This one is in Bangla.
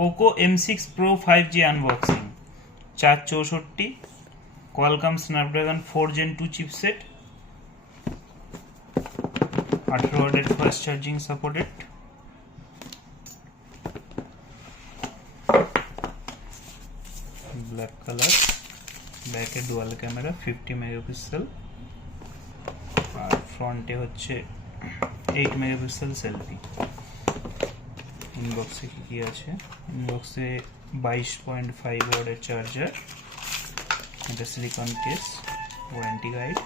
Poco M6 Pro 5G unboxing. 464 Qualcomm Snapdragon 4 Gen 2 chipset, 18 ওয়াটের fast charging supported. Black colour, ব্যাকে ডুয়াল ক্যামেরা 50 মেগাপিক্সেল, আর ফ্রন্টে হচ্ছে 8 মেগাপিক্সেল সেলফি। ইনবক্সে কি আছে? ইনবক্সে 22.5 ওয়াটের চার্জার, এটা সিলিকন কেস, ওয়ারেন্টি গাইড।